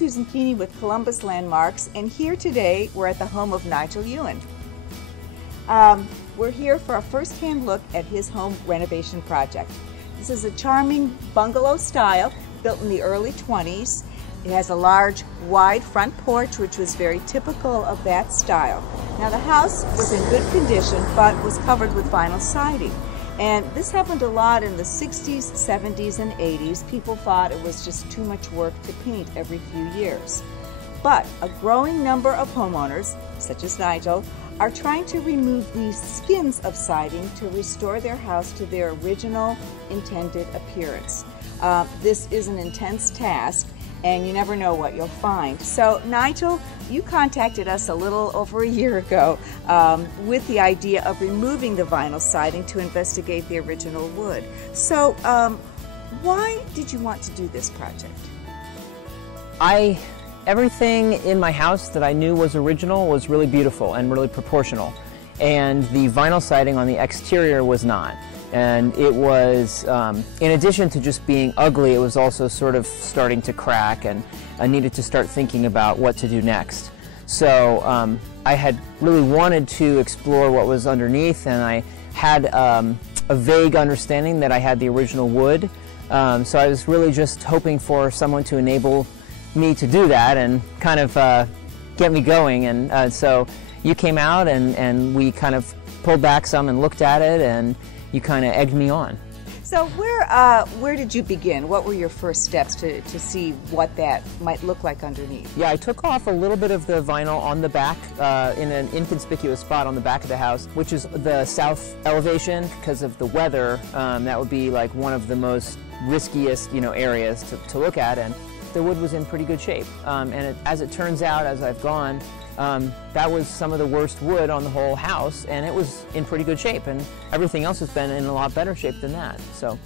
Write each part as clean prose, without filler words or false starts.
Susan Keeney with Columbus Landmarks, and here today we're at the home of Nigel Ewan. We're here for a first-hand look at his home renovation project. This is a charming bungalow style built in the early 20s. It has a large, wide front porch, which was very typical of that style. Now, the house was in good condition, but was covered with vinyl siding. And this happened a lot in the 60s, 70s, and 80s. People thought it was just too much work to paint every few years. But a growing number of homeowners, such as Nigel, are trying to remove these skins of siding to restore their house to their original intended appearance. This is an intense task, and you never know what you'll find. So Nigel, you contacted us a little over a year ago with the idea of removing the vinyl siding to investigate the original wood. So why did you want to do this project? Everything in my house that I knew was original was really beautiful and really proportional, and the vinyl siding on the exterior was not. And it was, in addition to just being ugly, it was also sort of starting to crack, and I needed to start thinking about what to do next. So I had really wanted to explore what was underneath, and I had a vague understanding that I had the original wood. So I was really just hoping for someone to enable me to do that and kind of get me going. And so you came out, and we kind of pulled back some and looked at it, and you kind of egged me on. So where did you begin? What were your first steps to see what that might look like underneath? Yeah, I took off a little bit of the vinyl on the back in an inconspicuous spot on the back of the house, which is the south elevation. Because of the weather, that would be like one of the most riskiest, areas to look at, and the wood was in pretty good shape. As it turns out, as I've gone, that was some of the worst wood on the whole house, and it was in pretty good shape, and everything else has been in a lot better shape than that. So,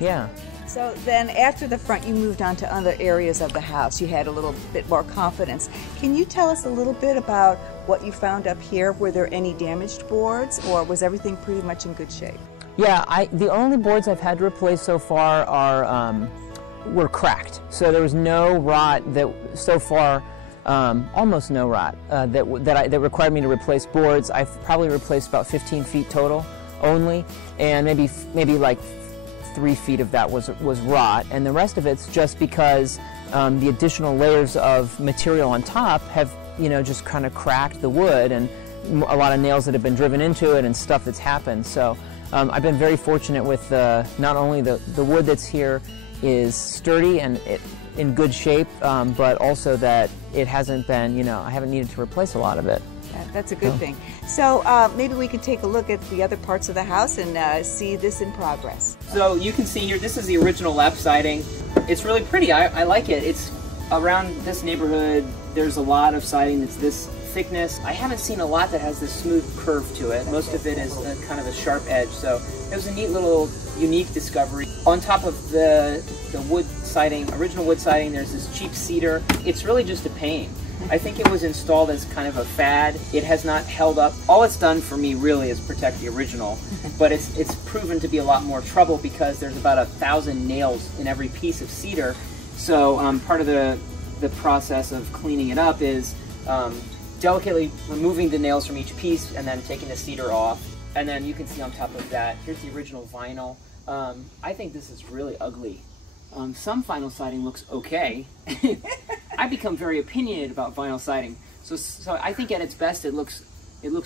yeah. So then after the front, you moved on to other areas of the house. You had a little bit more confidence. Can you tell us a little bit about what you found up here? Were there any damaged boards, or was everything pretty much in good shape? Yeah, the only boards I've had to replace so far were cracked. So there was no rot that so far. Almost no rot that required me to replace boards. I've probably replaced about 15 feet total only, and maybe like 3 feet of that was rot, and the rest of it's just because the additional layers of material on top have just kind of cracked the wood, and a lot of nails that have been driven into it and stuff that's happened. So I've been very fortunate with not only the wood that's here is sturdy and in good shape, but also that it hasn't been, I haven't needed to replace a lot of it. Yeah, that's a good thing. So maybe we can take a look at the other parts of the house and see this in progress. So you can see here, this is the original lap siding. It's really pretty. I like it. It's around this neighborhood, there's a lot of siding that's this thickness. I haven't seen a lot that has this smooth curve to it. Most of it is kind of a sharp edge. So it was a neat little unique discovery. On top of the wood siding, original wood siding, there's this cheap cedar. It's really just a pain. I think it was installed as kind of a fad. It has not held up. All it's done for me really is protect the original, but it's proven to be a lot more trouble because there's about 1,000 nails in every piece of cedar. So part of the process of cleaning it up is delicately removing the nails from each piece and then taking the cedar off. And then you can see on top of that, here's the original vinyl. I think this is really ugly. Some vinyl siding looks okay. I become very opinionated about vinyl siding. So I think at its best it looks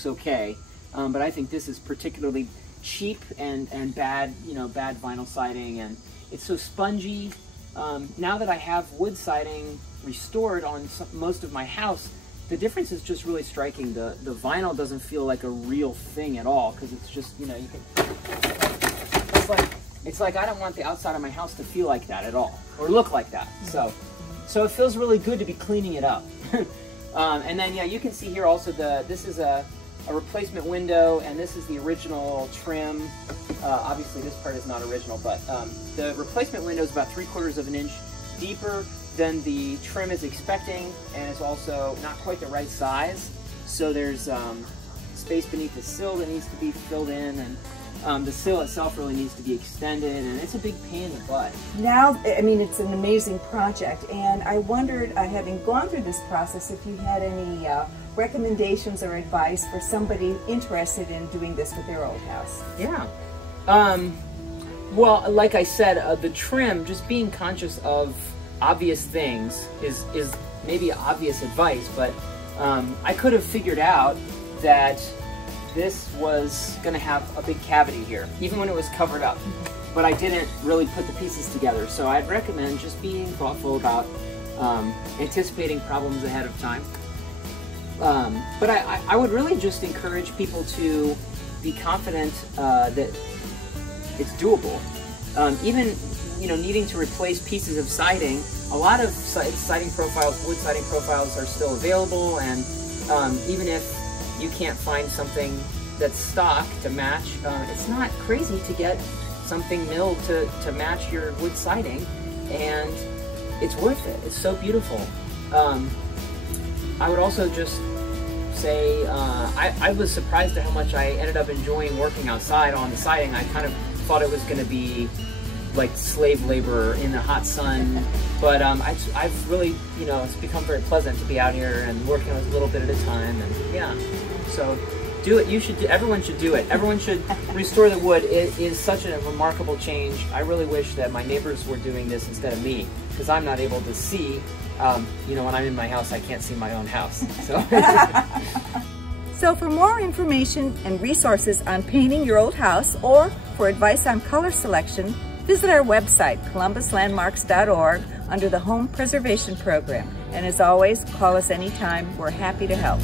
okay. But I think this is particularly cheap and bad, bad vinyl siding, and it's so spongy. Now that I have wood siding restored on most of my house, the difference is just really striking. The vinyl doesn't feel like a real thing at all, because it's just, you can, it's like I don't want the outside of my house to feel like that at all, or look like that. So it feels really good to be cleaning it up. And then, yeah, you can see here also this is a replacement window, and this is the original trim. Obviously this part is not original, but the replacement window is about 3/4 of an inch deeper than the trim is expecting, and it's also not quite the right size. So there's space beneath the sill that needs to be filled in, and The sill itself really needs to be extended, and it's a big pain in the butt. Now, I mean, it's an amazing project, and I wondered, having gone through this process, if you had any recommendations or advice for somebody interested in doing this with their old house. Yeah. Well, like I said, the trim, just being conscious of obvious things is maybe obvious advice, but I could have figured out that this was going to have a big cavity here, even when it was covered up. But I didn't really put the pieces together, so I'd recommend just being thoughtful about anticipating problems ahead of time. But I would really just encourage people to be confident that it's doable. Even needing to replace pieces of siding, a lot of siding profiles, wood siding profiles are still available, and even if you can't find something that's stock to match, it's not crazy to get something milled to match your wood siding, and it's worth it. It's so beautiful. I would also just say I was surprised at how much I ended up enjoying working outside on the siding. I kind of thought it was going to be like slave labor in the hot sun, but I've really, it's become very pleasant to be out here and working a little bit at a time, and yeah, so do it. Everyone should do it. Everyone should restore the wood. It is such a remarkable change. I really wish that my neighbors were doing this instead of me, because I'm not able to see, when I'm in my house, I can't see my own house, so. So for more information and resources on painting your old house, or for advice on color selection, visit our website, columbuslandmarks.org, under the Home Preservation Program. And as always, call us anytime. We're happy to help.